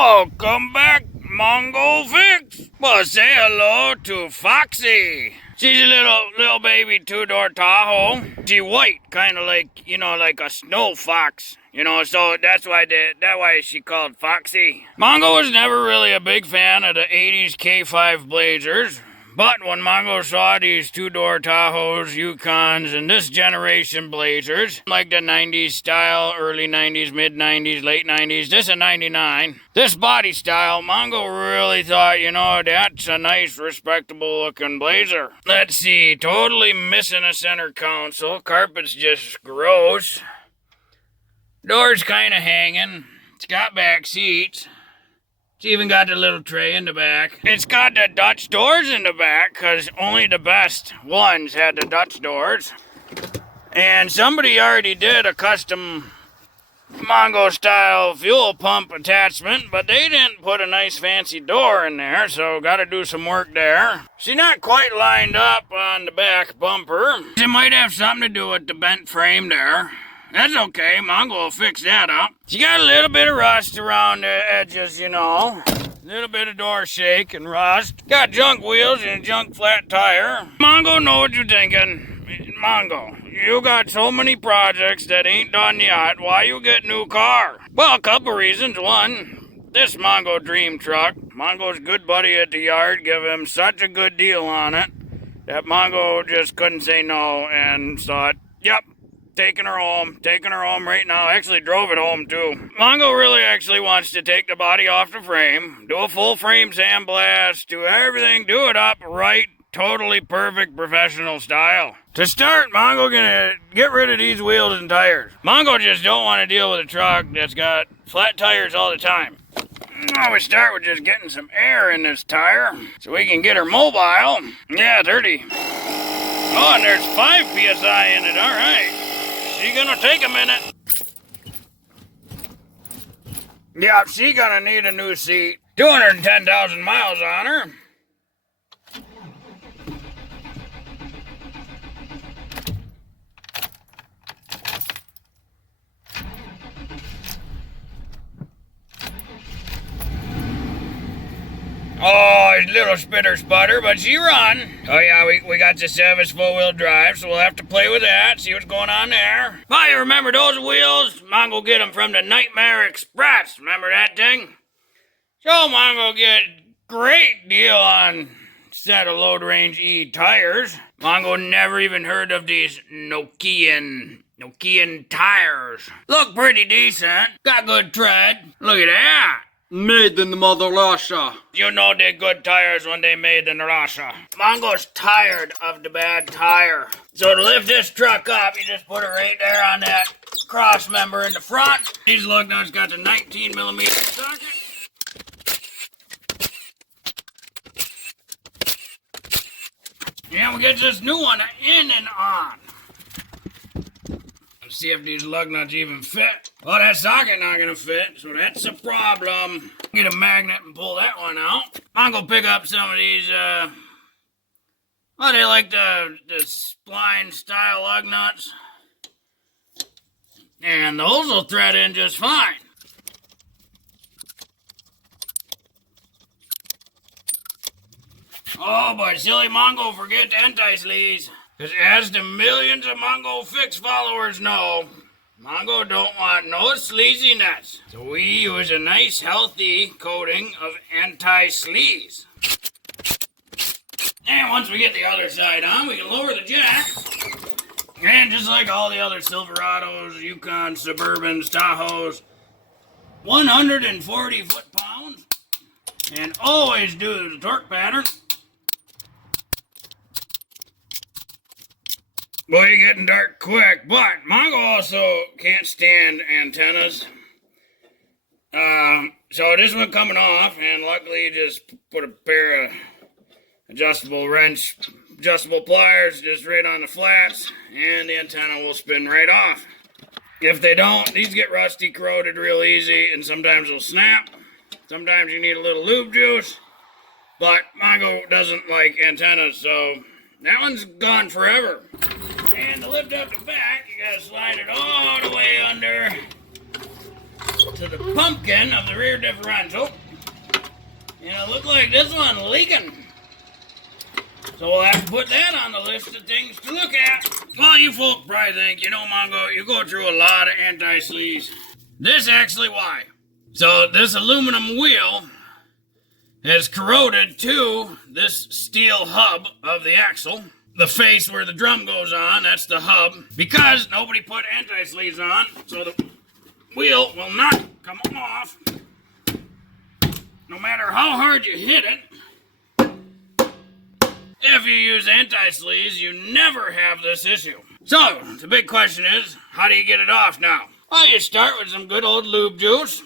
Welcome back, Mongo Fix. Well, say hello to Foxy. She's a little baby two-door Tahoe. She's white, kind of like, like a snow fox. So that's why she called Foxy. Mongo was never really a big fan of the 80s K5 Blazers. But when Mongo saw these two-door Tahoes, Yukons, and this generation Blazers, like the 90s style, early 90s, mid-90s, late 90s, this is 99, this body style, Mongo really thought, that's a nice, respectable-looking Blazer. Let's see, totally missing a center console, carpet's just gross, door's kind of hanging, it's got back seats. It's even got the little tray in the back. It's got the Dutch doors in the back, because only the best ones had the Dutch doors. And somebody already did a custom Mongo-style fuel pump attachment, but they didn't put a nice fancy door in there, so got to do some work there. She's not quite lined up on the back bumper. It might have something to do with the bent frame there. That's okay, Mongo will fix that up. She got a little bit of rust around the edges, A little bit of door shake and rust. Got junk wheels and a junk flat tire. Mongo, know what you're thinking. Mongo, you got so many projects that ain't done yet. Why you get a new car? Well, a couple reasons. One, this Mongo dream truck. Mongo's good buddy at the yard gave him such a good deal on it that Mongo just couldn't say no and thought, yep. Taking her home right now. Actually drove it home too. Mongo really actually wants to take the body off the frame, do a full frame sandblast, do everything, do it up right, totally perfect professional style. To start, Mongo gonna get rid of these wheels and tires. Mongo just don't want to deal with a truck that's got flat tires all the time. Now we start with just getting some air in this tire so we can get her mobile. Yeah, 30. Oh, and there's 5 PSI in it, all right. She gonna take a minute. Yeah, she gonna need a new seat. 210,000 miles on her. Oh, it's a little spitter sputter, but she run. Oh yeah, we got the Savage 4-wheel drive, so we'll have to play with that, see what's going on there. Oh, you remember those wheels? Mongo get them from the Nightmare Express. Remember that thing? So Mongo get great deal on set of load range E tires. Mongo never even heard of these Nokian tires. Look pretty decent. Got good tread. Look at that. Made in Mother Russia. You know they're good tires when they made in Russia. Mongo's tired of the bad tire. So to lift this truck up, you just put it right there on that cross member in the front. These lug nuts got the 19mm socket. Yeah, we get this new one in and on. Let's see if these lug nuts even fit. Well, that socket not gonna fit, so that's a problem. Get a magnet and pull that one out. I'm gonna pick up some of these, they like the spline style lug nuts. And those will thread in just fine. Oh, but silly Mongo forget the anti-sleaze. Because as the millions of Mongo Fix followers know, Mongo don't want no sleaziness. So we use a nice healthy coating of anti-sleaze. And once we get the other side on, we can lower the jack. And just like all the other Silverados, Yukons, Suburbans, Tahoes, 140 foot-pounds. And always do the torque pattern. Boy, you're getting dark quick, but Mongo also can't stand antennas. So this one coming off, and luckily you just put a pair of adjustable pliers just right on the flats, and the antenna will spin right off. If they don't, these get rusty, corroded real easy, and sometimes they'll snap. Sometimes you need a little lube juice, but Mongo doesn't like antennas, so that one's gone forever. And to lift up the back, you gotta slide it all the way under to the pumpkin of the rear differential. And it looked like this one leaking. So we'll have to put that on the list of things to look at. Well, you folk probably think, you know, Mongo, you go through a lot of anti-sleaze. This is actually why. So this aluminum wheel has corroded to this steel hub of the axle. The face where the drum goes on, that's the hub. Because nobody put anti-sleaze on, so the wheel will not come off. No matter how hard you hit it. If you use anti-sleaze, you never have this issue. So, the big question is, how do you get it off now? Well, you start with some good old lube juice.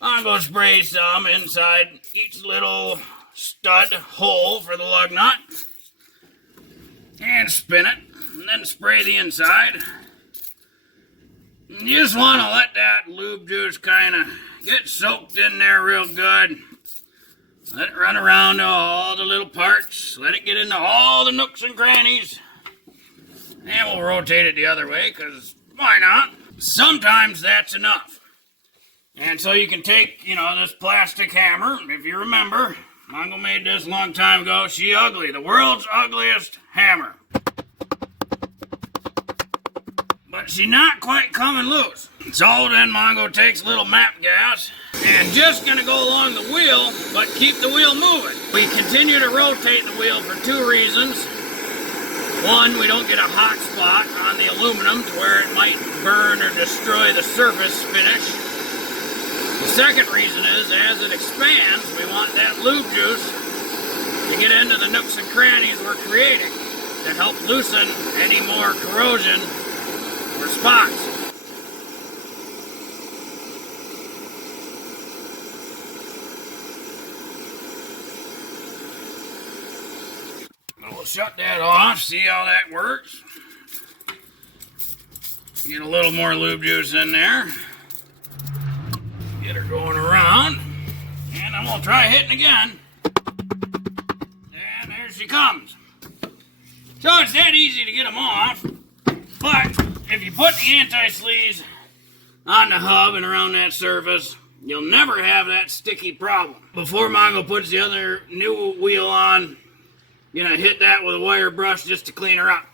I'm going to spray some inside each little stud hole for the lug nut. And spin it, and then spray the inside. And you just want to let that lube juice kind of get soaked in there real good. Let it run around to all the little parts. Let it get into all the nooks and crannies. And we'll rotate it the other way, because why not? Sometimes that's enough. And so you can take, you know, this plastic hammer. If you remember, Mongo made this a long time ago. She ugly. The world's ugliest hammer. But she's not quite coming loose. So then Mongo takes a little map gas and just gonna go along the wheel, but keep the wheel moving. We continue to rotate the wheel for two reasons. One, we don't get a hot spot on the aluminum to where it might burn or destroy the surface finish. The second reason is, as it expands, we want that lube juice to get into the nooks and crannies we're creating to help loosen any more corrosion or spots. We'll shut that off, see how that works. Get a little more lube juice in there. Get her going around. And then we'll try hitting again. And there she comes. So it's that easy to get them off. But if you put the anti-sleaze on the hub and around that surface, you'll never have that sticky problem. Before Mongo puts the other new wheel on, you're gonna hit that with a wire brush just to clean her up.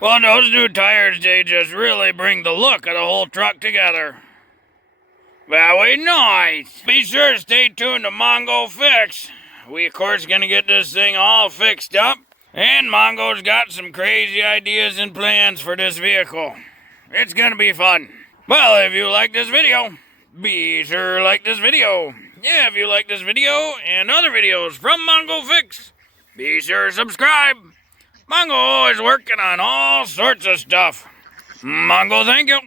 Well, those new tires, they just really bring the look of the whole truck together. Very nice. Be sure to stay tuned to Mongo Fix. We, of course, gonna get this thing all fixed up. And Mongo's got some crazy ideas and plans for this vehicle. It's gonna be fun. Well, if you like this video, be sure to like this video. Yeah, if you like this video and other videos from Mongo Fix, be sure to subscribe. Mongo is working on all sorts of stuff. Mongo, thank you.